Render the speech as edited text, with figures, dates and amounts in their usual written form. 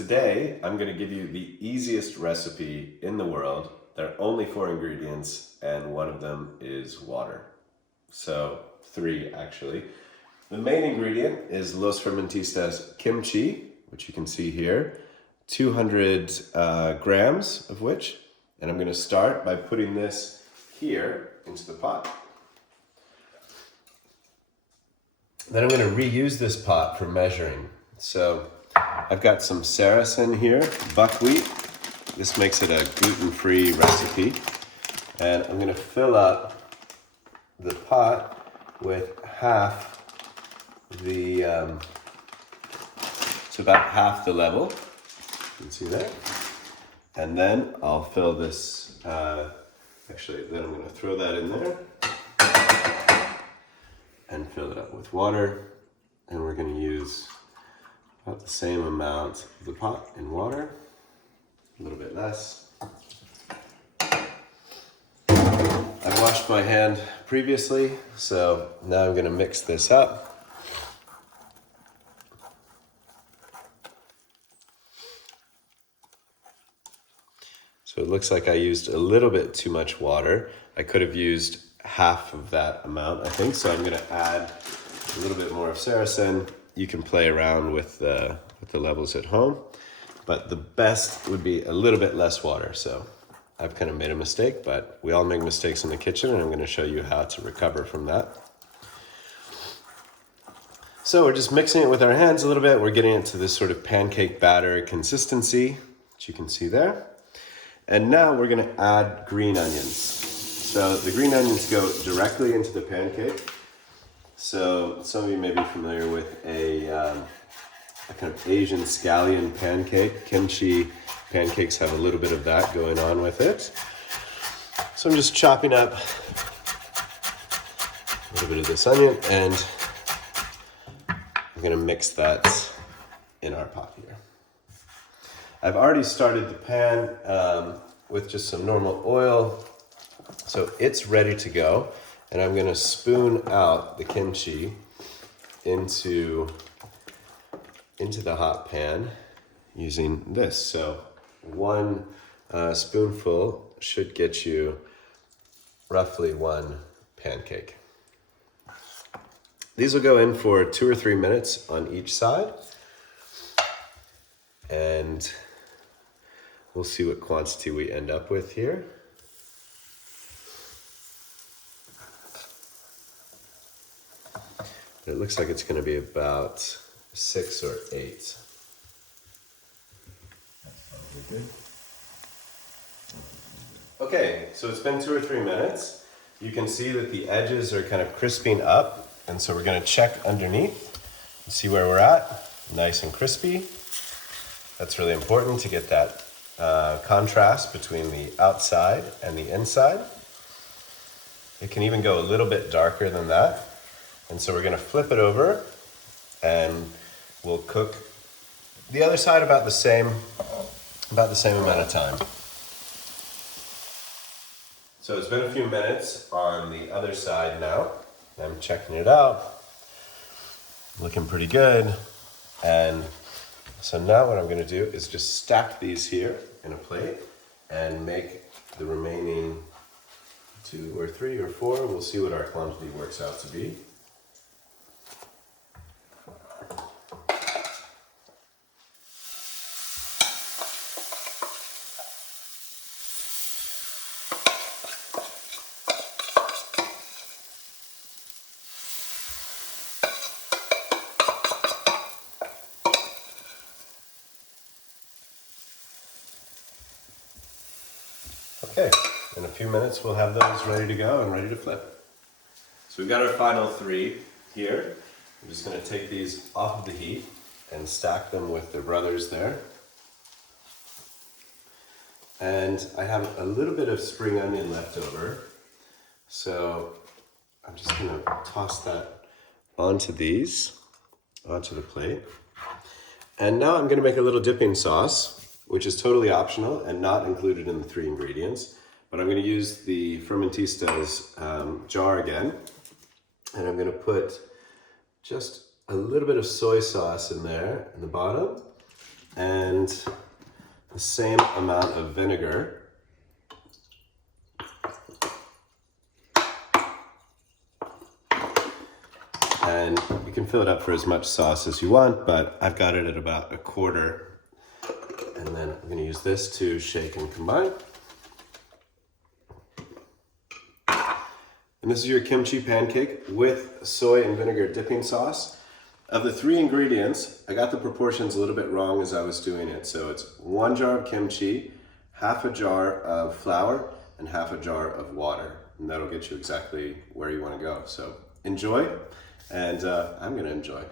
today I'm going to give you the easiest recipe in the world. There are only 4 ingredients and one of them is water. So 3 actually. The main ingredient is Los Fermentistas kimchi, which you can see here, 200 grams of which, and I'm going to start by putting this here into the pot. Then I'm going to reuse this pot for measuring. So I've got some sarrasin here, buckwheat. This makes it a gluten-free recipe. And I'm going to fill up the pot with half the, so about half the level. You can see that. And then I'll fill this, actually then I'm going to throw that in there and fill it up with water. And we're going to use about the same amount of the pot in water, a little bit less. I've washed my hand previously, so now I'm going to mix this up. So it looks like I used a little bit too much water. I could have used half of that amount, I think. So I'm going to add a little bit more of sarrasin. You can play around with the levels at home, but the best would be a little bit less water. So I've kind of made a mistake, but we all make mistakes in the kitchen, and I'm going to show you how to recover from that. So we're just mixing it with our hands a little bit. We're getting it to this sort of pancake batter consistency, which you can see there. And now we're going to add green onions. So the green onions go directly into the pancake. So some of you may be familiar with a kind of Asian scallion pancake. Kimchi pancakes have a little bit of that going on with it. So I'm just chopping up a little bit of this onion, and I'm going to mix that in our pot here. I've already started the pan with just some normal oil, so it's ready to go. And I'm going to spoon out the kimchi into the hot pan using this. So 1 spoonful should get you roughly 1 pancake. These will go in for 2 or 3 minutes on each side. And we'll see what quantity we end up with here. It looks like it's going to be about 6 or 8. That's probably good. Okay, so it's been 2 or 3 minutes. You can see that the edges are kind of crisping up, and so we're going to check underneath and see where we're at. Nice and crispy. That's really important to get that contrast between the outside and the inside. It can even go a little bit darker than that. And so we're going to flip it over and we'll cook the other side about the same amount of time. So it's been a few minutes on the other side now. I'm checking it out. Looking pretty good. And so now what I'm going to do is just stack these here in a plate and make the remaining 2 or 3 or 4. We'll see what our quantity works out to be. Okay, in a few minutes we'll have those ready to go and ready to flip. So we've got our final 3 here. I'm just going to take these off of the heat and stack them with their brothers there. And I have a little bit of spring onion left over, so I'm just going to toss that onto these, onto the plate. And now I'm going to make a little dipping sauce, which is totally optional and not included in the 3 ingredients. But I'm going to use the Fermentistas jar again. And I'm going to put just a little bit of soy sauce in there in the bottom. and the same amount of vinegar. And you can fill it up for as much sauce as you want, but I've got it at about 1/4. And then I'm gonna use this to shake and combine. And this is your kimchi pancake with soy and vinegar dipping sauce. Of the 3 ingredients, I got the proportions a little bit wrong as I was doing it. So it's 1 jar of kimchi, half a jar of flour, and half a jar of water. And that'll get you exactly where you wanna go. So enjoy, and I'm gonna enjoy.